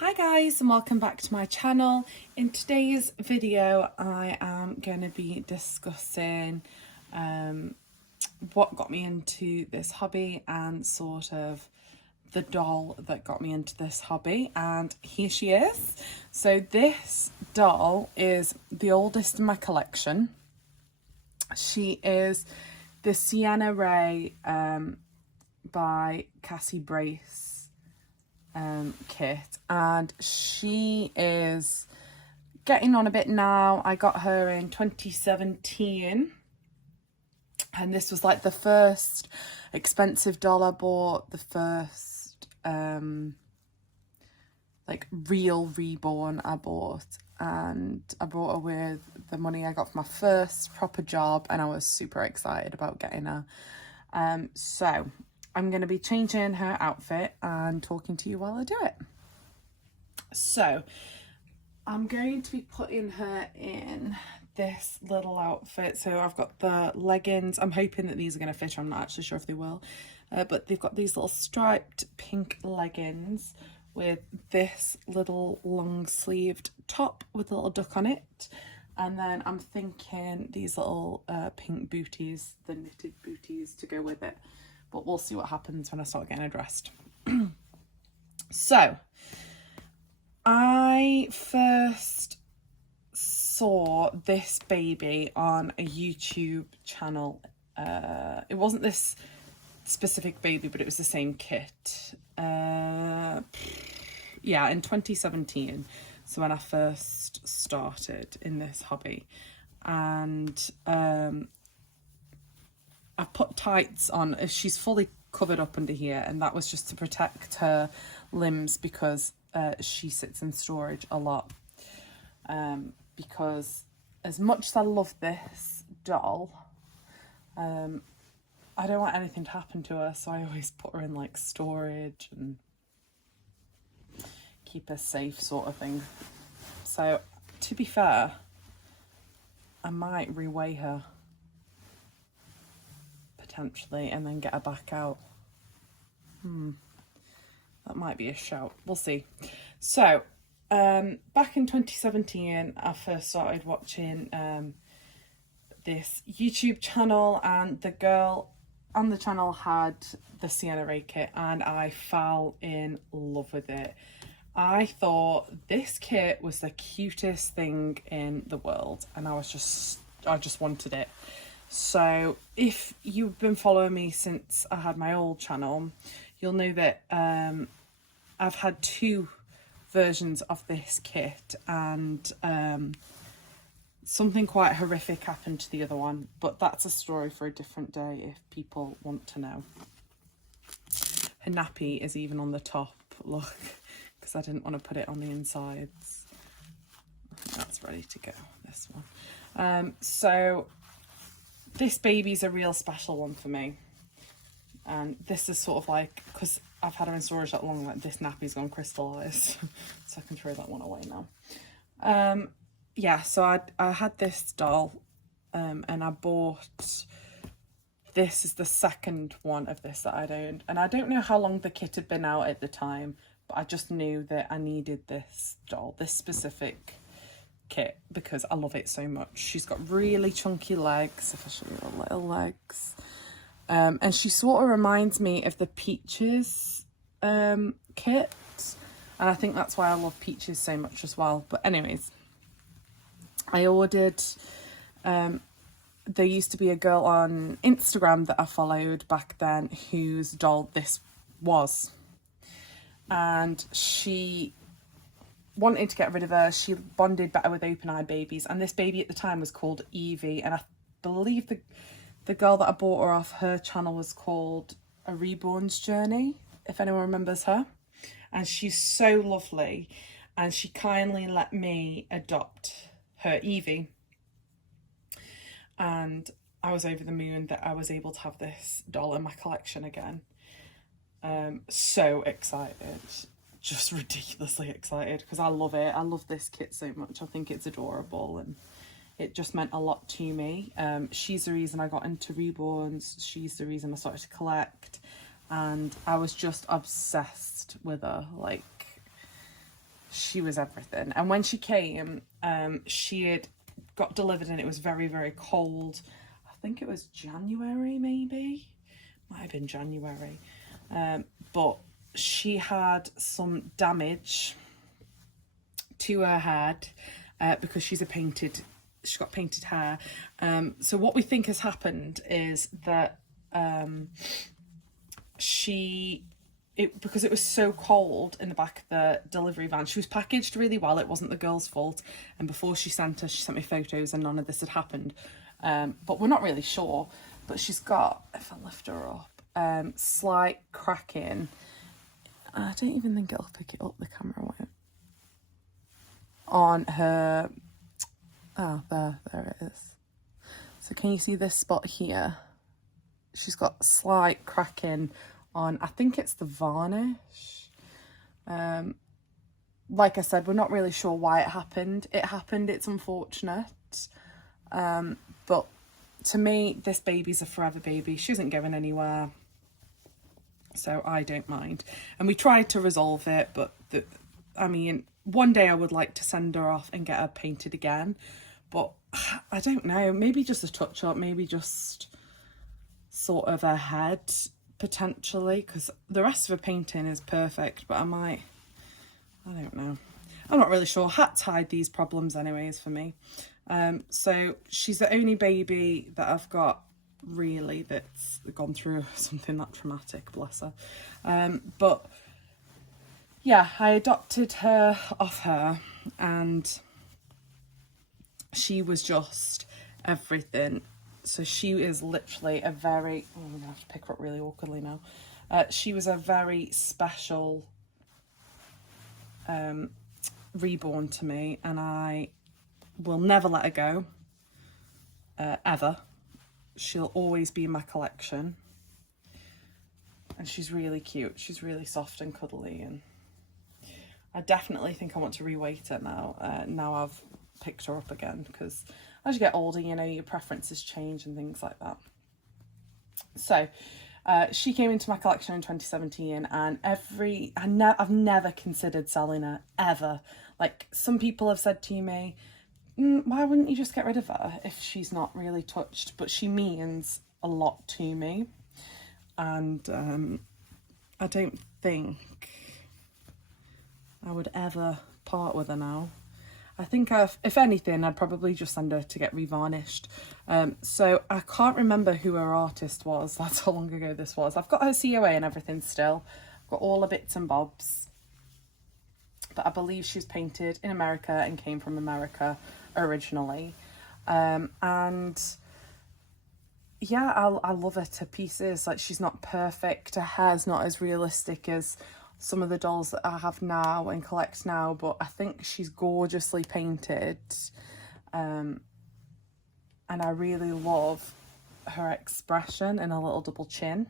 Hi guys, and welcome back to my channel. In today's video I am going to be discussing what got me into this hobby and sort of the doll that got me into this hobby, and here she is. So this doll is the oldest in my collection. She is the Sienna Ray by Cassie Brace kit, and she is getting on a bit now. I got her in 2017, and this was like the first expensive doll I bought, the first like real Reborn I bought, and I bought her with the money I got from my first proper job, and I was super excited about getting her. So I'm going to be changing her outfit and talking to you while I do it. So I'm going to be putting her in this little outfit. So I've got the leggings. I'm hoping that these are going to fit her. I'm not actually sure if they will. But they've got these little striped pink leggings with this little long sleeved top with a little duck on it. And then I'm thinking these little pink booties, the knitted booties, to go with it. But we'll see what happens when I start getting her dressed. So I first saw this baby on a YouTube channel. It wasn't this specific baby, but it was the same kit. Yeah, in 2017. So when I first started in this hobby, and I put tights on. She's fully covered up under here, and that was just to protect her limbs because she sits in storage a lot. Because as much as I love this doll, I don't want anything to happen to her, so I always put her in like storage and keep her safe, sort of thing. So to be fair, I might reweigh her potentially and then get her back out. That might be a shout. We'll see. So back in 2017, I first started watching this YouTube channel, and the girl on the channel had the Sienna Ray kit, and I fell in love with it. I thought this kit was the cutest thing in the world, and I just wanted it. So if you've been following me since I had my old channel, you'll know that I've had two versions of this kit, and something quite horrific happened to the other one, but that's a story for a different day if people want to know. Her nappy is even on the top, look, because I didn't want to put it on the insides. That's ready to go, this one. So this baby's a real special one for me, and this is sort of like, because I've had her in storage that long, like this nappy's gone crystallized, so I can throw that one away now. Yeah, so I had this doll, and I bought, this is the second one of this that I'd owned, and I don't know how long the kit had been out at the time, but I just knew that I needed this doll, this specific kit, because I love it so much. She's got really chunky legs, if I show you her little legs, and she sort of reminds me of the Peaches kit, and I think that's why I love Peaches so much as well. But anyways, I ordered, there used to be a girl on Instagram that I followed back then whose doll this was, and she wanted to get rid of her. She bonded better with open-eyed babies, and this baby at the time was called Evie, and I believe the girl that I bought her off, her channel was called A Reborn's Journey, if anyone remembers her. And she's so lovely, and she kindly let me adopt her Evie, and I was over the moon that I was able to have this doll in my collection again. So excited, just ridiculously excited, because I love it. I love this kit so much. I think it's adorable, and it just meant a lot to me. She's the reason I got into Reborns. She's the reason I started to collect, and I was just obsessed with her. Like, she was everything. And when she came, she had got delivered and it was very, very cold. I think it was January, maybe. Might have been January. But she had some damage to her head because she's she's got painted hair. So what we think has happened is that because it was so cold in the back of the delivery van, she was packaged really well. It wasn't the girl's fault. And before she sent me photos and none of this had happened. But we're not really sure. But she's got, if I lift her up, slight cracking. I don't even think it'll pick it up, the camera won't. On her, there it is. So can you see this spot here? She's got slight cracking on, I think it's the varnish. Like I said, we're not really sure why it happened. It's unfortunate. But to me, this baby's a forever baby. She isn't going anywhere. So I don't mind. And we tried to resolve it, but I mean, one day I would like to send her off and get her painted again. But I don't know, maybe just a touch up, maybe just sort of her head potentially, because the rest of her painting is perfect, but I don't know. I'm not really sure. Hats hide these problems anyways for me. So she's the only baby that I've got really that's gone through something that traumatic, bless her. But yeah, I adopted her off her and she was just everything. So she is literally I'm gonna have to pick her up really awkwardly now. She was a very special reborn to me, and I will never let her go, ever. She'll always be in my collection. And she's really cute. She's really soft and cuddly, and I definitely think I want to reweight her now. Now I've picked her up again, because as you get older, you know, your preferences change and things like that. So she came into my collection in 2017, and I've never considered selling her, ever. Like, some people have said to me, why wouldn't you just get rid of her if she's not really touched? But she means a lot to me, and I don't think I would ever part with her now. I think if anything, I'd probably just send her to get revarnished. So I can't remember who her artist was. That's how long ago this was. I've got her COA and everything still. I've got all the bits and bobs. But I believe she was painted in America and came from America originally. And yeah, I love her to pieces. Like, she's not perfect. Her hair's not as realistic as some of the dolls that I have now and collect now, but I think she's gorgeously painted. And I really love her expression and her little double chin.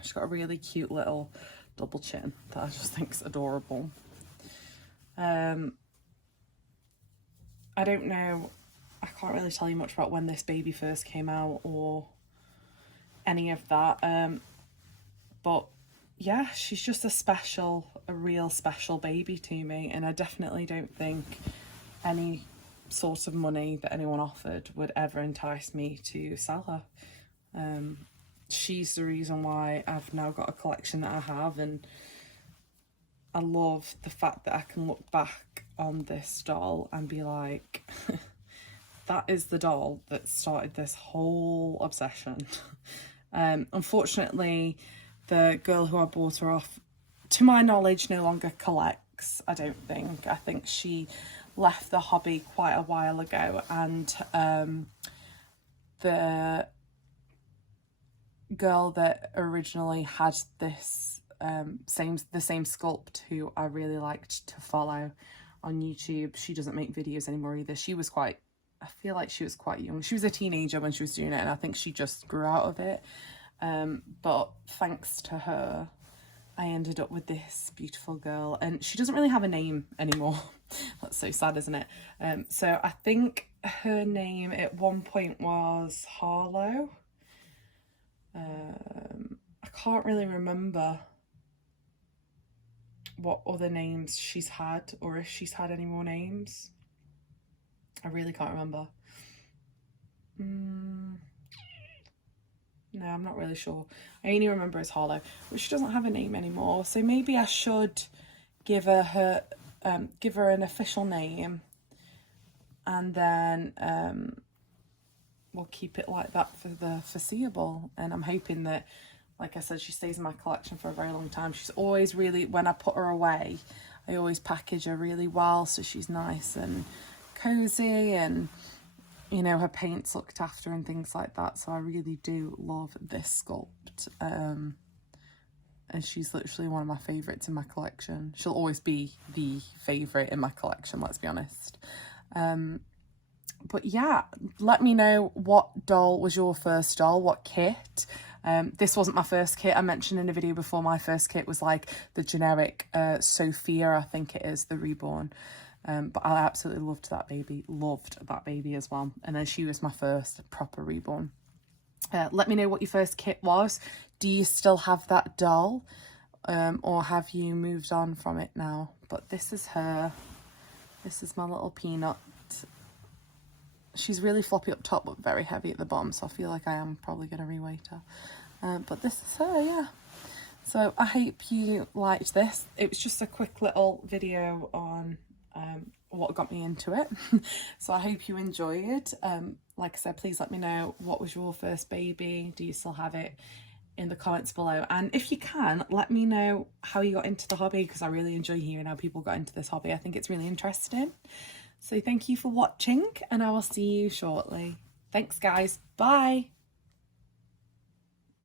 She's got a really cute little double chin that I just think's adorable. I don't know, I can't really tell you much about when this baby first came out or any of that, but yeah, she's just a real special baby to me, and I definitely don't think any sort of money that anyone offered would ever entice me to sell her. She's the reason why I've now got a collection that I have, and I love the fact that I can look back on this doll and be like, that is the doll that started this whole obsession. Unfortunately, the girl who I bought her off, to my knowledge, no longer collects, I don't think. I think she left the hobby quite a while ago, and the girl that originally had this the same sculpt, who I really liked to follow on YouTube, she doesn't make videos anymore either. I feel like she was quite young. She was a teenager when she was doing it, and I think she just grew out of it. But thanks to her, I ended up with this beautiful girl, and she doesn't really have a name anymore. That's so sad, isn't it? So I think her name at one point was Harlow. I can't really remember what other names she's had, or if she's had any more names. I really can't remember. No, I'm not really sure. I only remember as Harlow, but she doesn't have a name anymore. So maybe I should give her an official name, and then we'll keep it like that for the foreseeable. And I'm hoping that, like I said, she stays in my collection for a very long time. She's always really, when I put her away, I always package her really well, so she's nice and cozy, and you know, her paint's looked after and things like that. So I really do love this sculpt, and she's literally one of my favourites in my collection. She'll always be the favourite in my collection, let's be honest. But yeah, let me know what doll was your first doll, what kit. This wasn't my first kit. I mentioned in a video before, my first kit was like the generic Sophia, I think it is, the Reborn. But I absolutely loved that baby as well. And then she was my first proper Reborn. Let me know what your first kit was. Do you still have that doll, or have you moved on from it now? But this is her. This is my little Peanut. She's really floppy up top but very heavy at the bottom, so I feel like I am probably going to reweight her. But this is her, yeah. So I hope you liked this. It was just a quick little video on what got me into it. So I hope you enjoyed. Like I said, please let me know, what was your first baby? Do you still have it? In the comments below. And if you can, let me know how you got into the hobby, because I really enjoy hearing how people got into this hobby. I think it's really interesting. So thank you for watching, and I will see you shortly. Thanks guys, bye.